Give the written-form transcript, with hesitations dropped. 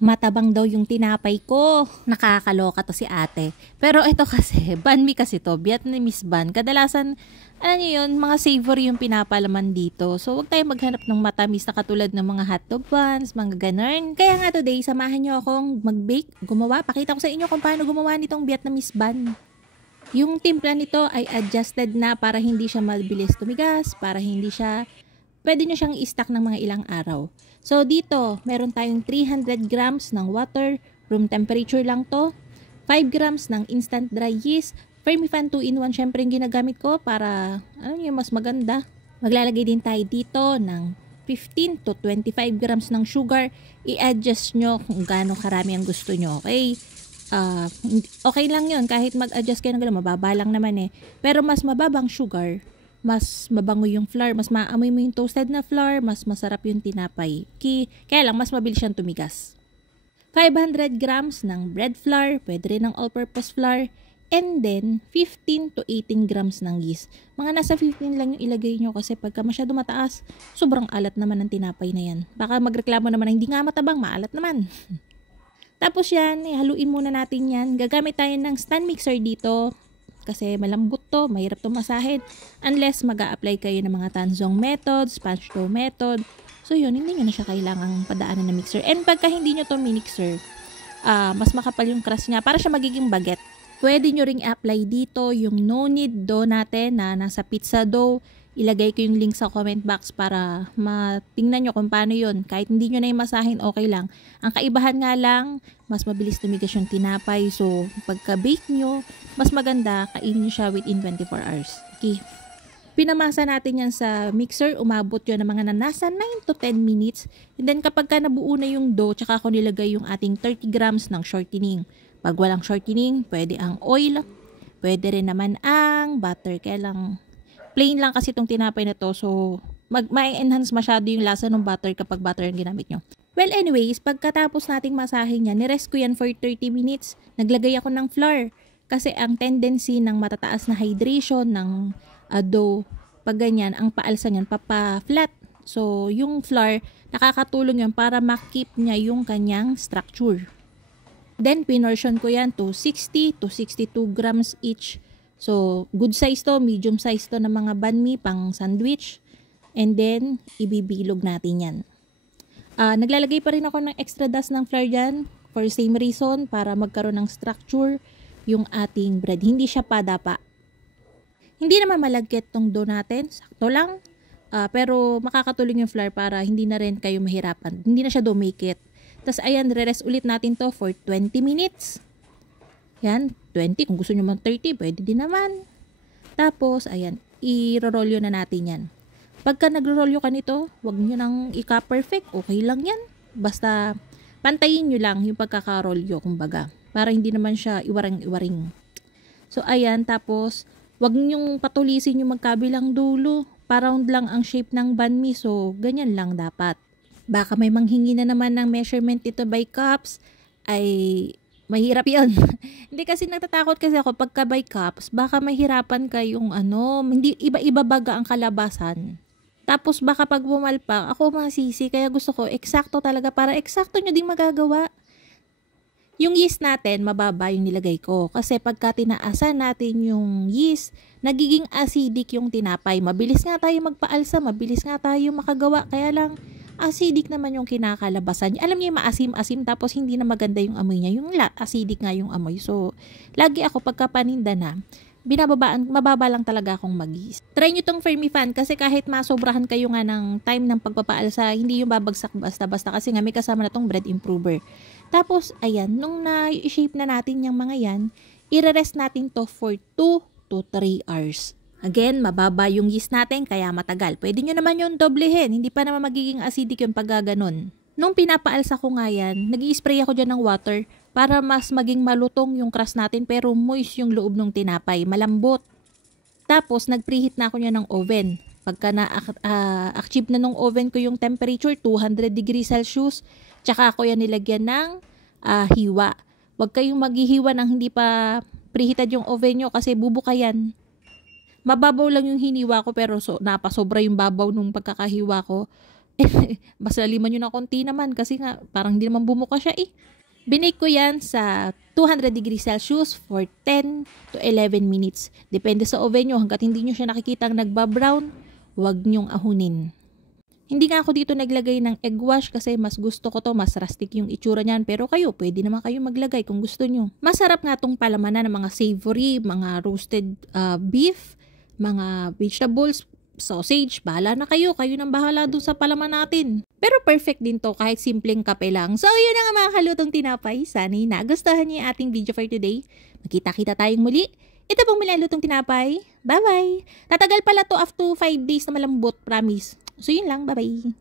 Matabang daw yung tinapay ko. Nakakaloka to si ate. Pero ito kasi, banh mi kasi to, Vietnamese banh. Kadalasan, alam niyo yun, mga savory yung pinapalaman dito. So, huwag tayong maghanap ng matamis na katulad ng mga hotdog buns, mga ganun. Kaya nga today, samahan niyo akong mag-bake, gumawa. Pakita ko sa inyo kung paano gumawa nitong Vietnamese banh. Yung timpla nito ay adjusted na para hindi siya mabilis tumigas, para hindi siya, pwede nyo siyang i-stack ng mga ilang araw. So dito, meron tayong 300 grams ng water, room temperature lang to, 5 grams ng instant dry yeast, Fermifan 2-in-1 syempre yung ginagamit ko para, mas maganda. Maglalagay din tayo dito ng 15 to 25 grams ng sugar. I-adjust nyo kung gaano karami ang gusto nyo, okay? Okay lang yun, kahit mag-adjust kayo ng gano'n, mababa lang naman eh. Pero mas mababang sugar, mas mabango yung flour, mas maamoy mo yung toasted na flour, mas masarap yung tinapay. Kaya lang, mas mabilis siyang tumigas. 500 grams ng bread flour, pwede rin ng all-purpose flour, and then 15 to 18 grams ng yeast. Mga nasa 15 lang yung ilagay nyo kasi pagka masyado mataas, sobrang alat naman ng tinapay na yan. Baka magreklamo naman na hindi nga matabang, maalat naman. Tapos yan, haluin muna natin yan. Gagamit tayo ng stand mixer dito. Kasi malambot to, mahirap to masahin. Unless mag-a-apply kayo ng mga Tanzong method, sponge dough method. So yun, hindi nyo na siya kailangang padaanan ng mixer. And pagka hindi nyo to minixer, mas makapal yung crust niya para siya magiging baguette. Pwede nyo ring apply dito yung no knead dough natin na nasa pizza dough. Ilagay ko yung link sa comment box para matingnan nyo kung paano yun. Kahit hindi nyo na yung masahin, okay lang. Ang kaibahan nga lang, mas mabilis tumigas yung tinapay. So, pagka-bake nyo, mas maganda, kainin nyo siya within 24 hours. Okay. Pinamasa natin yan sa mixer. Umabot yun ng mga nasa 9 to 10 minutes. And then, kapag ka nabuo na yung dough, tsaka ako nilagay yung ating 30 grams ng shortening. Pag walang shortening, pwede ang oil. Pwede rin naman ang butter. Kaya lang, plain lang kasi itong tinapay na to, so ma-enhance masyado yung lasa ng butter kapag butter ang ginamit nyo. Well anyways, pagkatapos nating masahin yan, nirest ko yan for 30 minutes. Naglagay ako ng flour kasi ang tendency ng matataas na hydration ng dough, pag ganyan, ang paalsa niyan, papa-flat. So yung flour, nakakatulong yun para makip niya yung kanyang structure. Then pinortion ko yan to 60 to 62 grams each. So, good size to, medium size to ng mga banh mi pang sandwich. And then, ibibilog natin yan. Naglalagay pa rin ako ng extra dust ng flour dyan for same reason, para magkaroon ng structure yung ating bread. Hindi siya padapa. Hindi naman malagkit tong dough natin, sakto lang. Pero makakatulong yung flour para hindi na rin kayo mahirapan. Hindi na siya dumikit. Tapos ayan, re-rest ulit natin to for 20 minutes. Yan, 20. Kung gusto nyo mag 30, pwede din naman. Tapos, ayan, i-rolyo na natin yan. Pagka nagro-rolyo ka nito, huwag nyo nang ika-perfect. Okay lang yan. Basta, pantayin nyo lang yung pagkaka-rolyo, kumbaga. Para hindi naman siya iwaring-iwaring. So, ayan, tapos, huwag nyong patulisin yung magkabilang dulo. Round lang ang shape ng banh mi. So, ganyan lang dapat. Baka may manghingi na naman ng measurement dito by cups, ay mahirap yun. Hindi kasi natatakot kasi ako pagka by cups, baka mahirapan kayong hindi iba-iba baga ang kalabasan. Tapos baka pag bumalpak, ako masisi, kaya gusto ko eksakto talaga para eksakto nyo ding magagawa. Yung yeast natin, mababa yung nilagay ko. Kasi pagka tinaasan natin yung yeast, nagiging acidic yung tinapay. Mabilis nga tayo magpaalsa, mabilis nga tayo makagawa. Kaya lang, acidic naman yung kinakalabasan niya. Alam niyo, maasim-asim tapos hindi na maganda yung amoy niya. Yung acidic nga yung amoy. So, lagi ako pagka paninda na, mababa lang talaga akong mag-yeast. Try nyo tong Fermifan kasi kahit masobrahan kayo nga ng time ng pagpapaalsa, hindi yung babagsak basta-basta kasi nga may kasama na tong bread improver. Tapos, ayan, nung na-shape na natin yung mga yan, i-rest natin to for 2 to 3 hours. Again, mababa yung yeast natin kaya matagal. Pwede nyo naman yung doblehin. Hindi pa naman magiging acidic yung pagkaganon. Nung pinapaalsa ko nga yan, nag-i-spray ako dyan ng water para mas maging malutong yung crust natin pero moist yung loob ng tinapay. Malambot. Tapos, nag-preheat na ako niya ng oven. Pagka na-achieve na nung oven ko yung temperature, 200 degrees Celsius, tsaka ako yan nilagyan ng hiwa. Huwag kayong maghihiwa ng hindi pa preheated yung oven nyo kasi bubuka yan. Mababaw lang yung hiniwa ko pero napasobra yung babaw nung pagkakahiwa ko. Basta liman nyo na konti naman kasi nga parang hindi naman bumuka siya eh. Binake ko yan sa 200 degrees Celsius for 10 to 11 minutes. Depende sa oven nyo. Hanggat hindi nyo siya nakikitang nagbabrown, huwag nyong ahunin. Hindi nga ako dito naglagay ng egg wash kasi mas gusto ko to, mas rustic yung itsura niyan. Pero kayo, pwede naman kayo maglagay kung gusto nyo. Masarap nga tong palamanan ng mga savory, mga roasted beef, mga vegetables, sausage. Bahala na kayo. Kayo nang bahala dun sa palaman natin. Pero perfect din to kahit simpleng kape lang. So yun na nga mga kalutong tinapay. Sana'y nagustuhan niyo yung ating video for today. Magkita-kita tayong muli. Ito pong Milalutong Tinapay. Bye-bye! Tatagal pala to up to 5 days na malambot, promise. So yun lang, bye-bye!